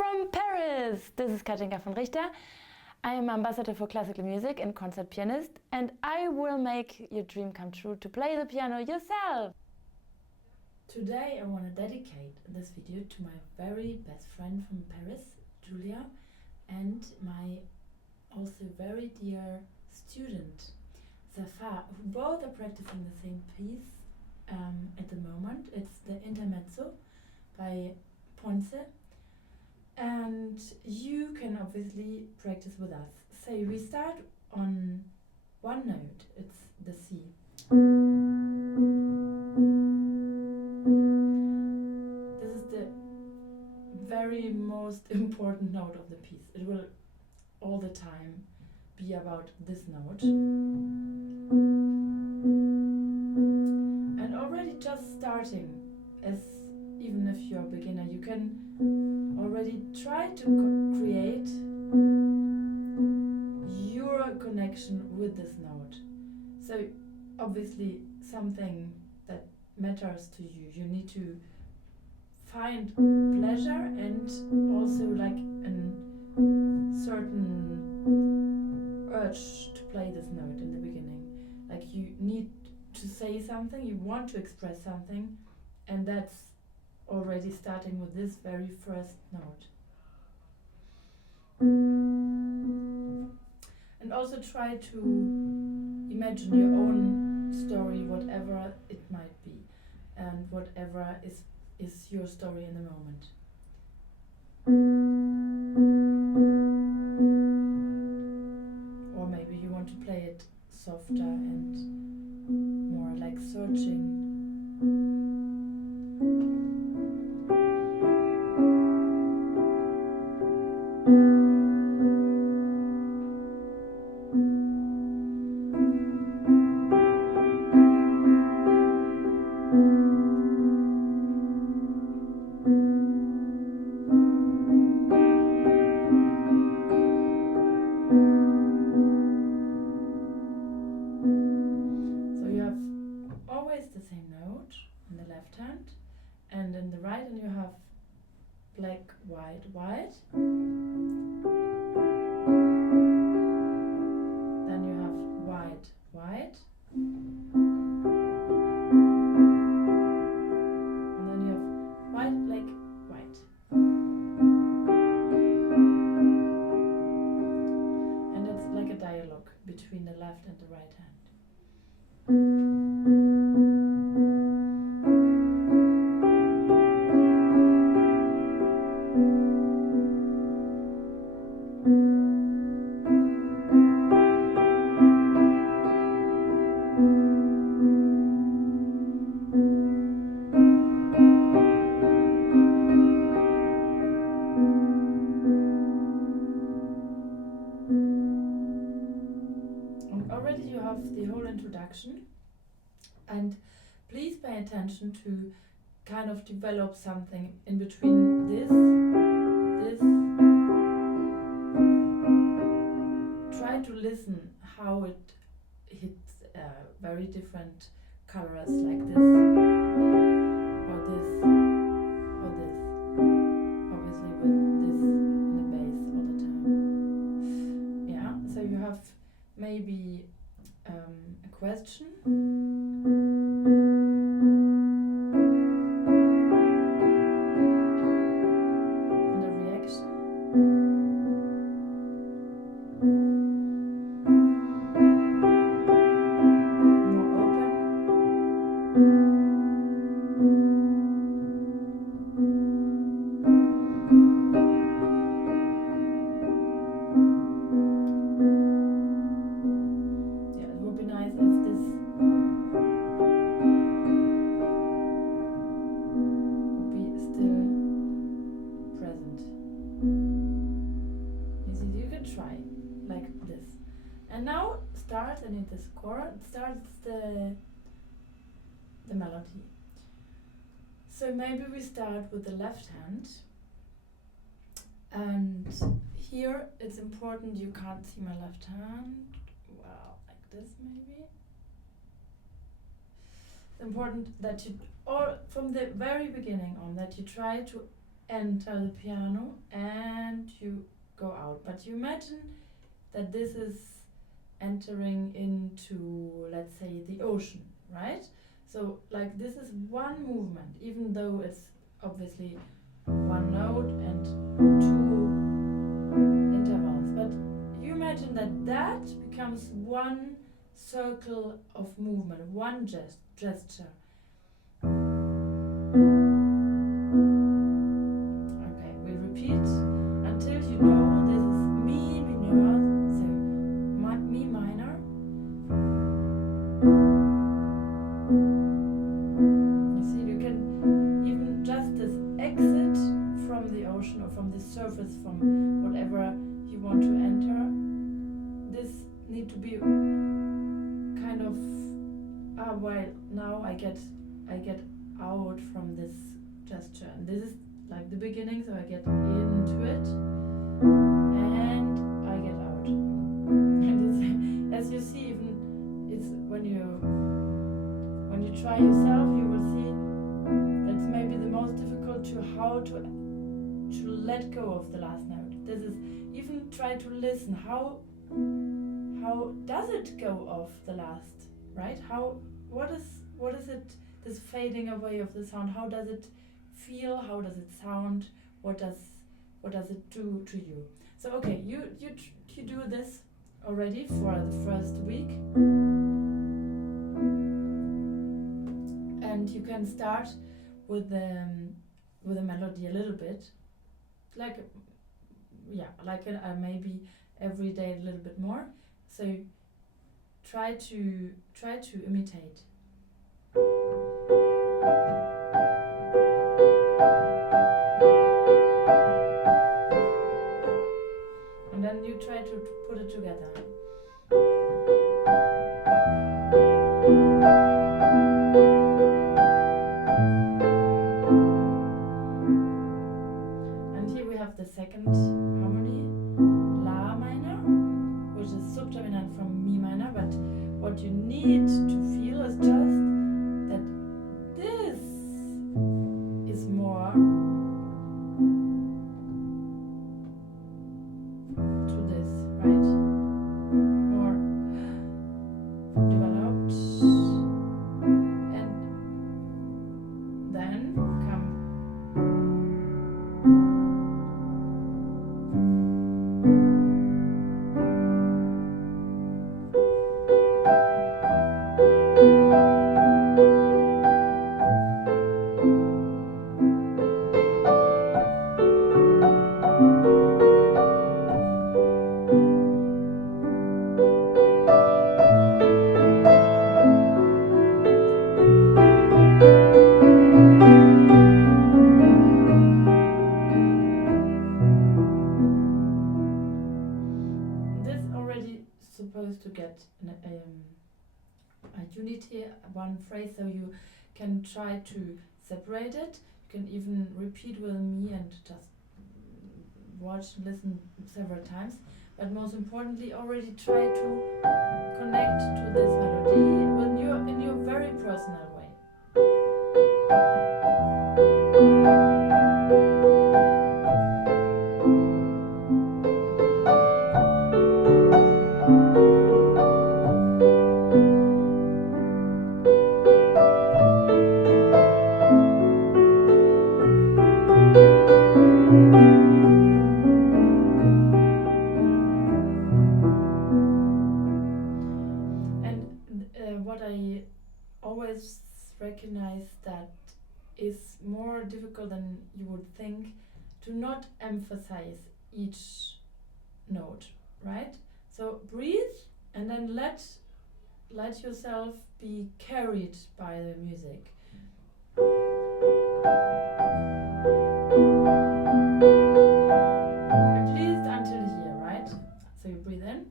from Paris! This is Katinka from Richter. I am ambassador for classical music and concert pianist, and I will make your dream come true to play the piano yourself. Today I want to dedicate this video to my very best friend from Paris, Julia, and my also very dear student, Zafar, who both are practicing the same piece at the moment. It's the Intermezzo by Ponce, and you can obviously practice with us. So we start on one note, it's the C. This is the very most important note of the piece. It will all the time be about this note. And already just starting, as even if you're a beginner, you can already try to create your connection with this note. So obviously something that matters to you. You need to find pleasure and also like a certain urge to play this note in the beginning. Like you need to say something, you want to express something, and that's already starting with this very first note. And also try to imagine your own story, whatever it might be, and whatever is your story in the moment. Or maybe you want to play it softer and more like searching. The same note in the left hand, and in the right hand you have black, white, white. Then you have white, white. And then you have white, black, white. And it's like a dialogue between the left and the right hand. Already you have the whole introduction, and please pay attention to kind of develop something in between this. Try to listen how it hits very different colors like this, or this, or this. Obviously with this in the bass all the time. Yeah, so you have maybe a question. And a reaction. More open. Nice if this would be still present. You see, you can try like this. And now start, and in this chord starts the melody. So maybe we start with the left hand, and here it's important, you can't see my left hand. Wow, like this maybe. It's important that you, or from the very beginning on, that you try to enter the piano and you go out. But you imagine that this is entering into, let's say, the ocean, right? So like this is one movement, even though it's obviously one note and two intervals. But you imagine that becomes one circle of movement, one gesture. Okay, we repeat until you know this is Mi minor, so Mi minor. You see, you can even just this exit from the ocean or from the surface, from whatever you want to enter. This need to be kind of well, now I get out from this gesture, and this is like the beginning, so I get into it and I get out. And it's, as you see, even it's when you try yourself, you will see that's maybe the most difficult to how to let go of the last note. This is even try to listen how does it go off the last, right? What is it, this fading away of the sound? How does it feel? How does it sound? What does it do to you? So okay, you do this already for the first week, and you can start with a melody a little bit, like maybe every day a little bit more. So try to imitate. And then you try to put it together. And here we have the second harmony, La minor, which is subdominant from Mi minor, but what you need to feel is just that this is more to this, right? More developed. And then come supposed to get a unity, one phrase, so you can try to separate it. You can even repeat with me and just watch, listen several times. But most importantly, already try to connect to this melody in your very personal way. What I always recognize that is more difficult than you would think, to not emphasize each note, right? So breathe and then let yourself be carried by the music. At least until here, right? So you breathe in.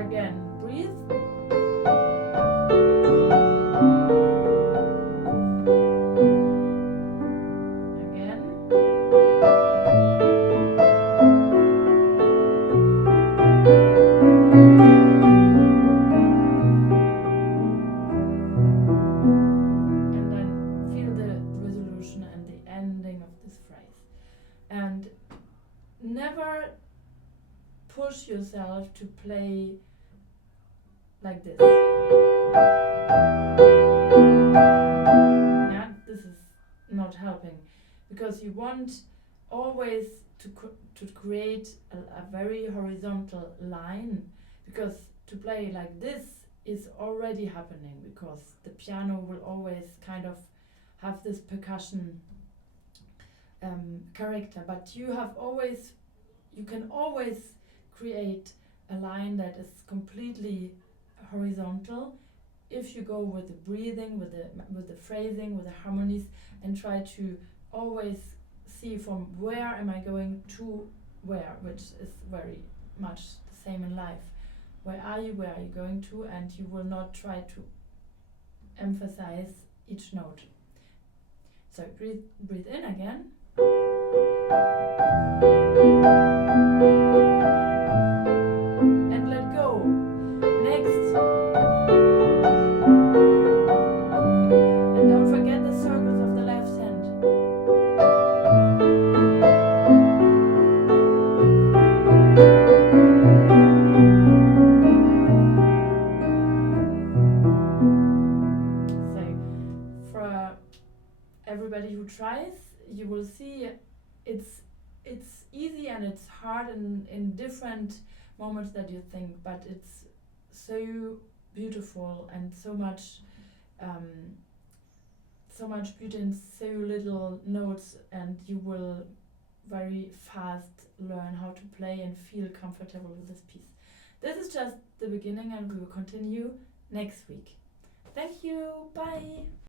Again, breathe. Again. yourself to play like this. Yeah, this is not helping, because you want always to create a very horizontal line, because to play like this is already happening, because the piano will always kind of have this percussion character, but you can always create a line that is completely horizontal if you go with the breathing, with the phrasing, with the harmonies, and try to always see from where am I going to where, which is very much the same in life. Where are you going to, and you will not try to emphasize each note. So breathe in again. And let go. Next. And don't forget the circles of the left hand. So, for everybody who tries, you will see it's easy and it's hard in different moments that you think, but it's so beautiful and so much beauty in so little notes, and you will very fast learn how to play and feel comfortable with this piece. This is just the beginning, and we will continue next week. Thank you, bye!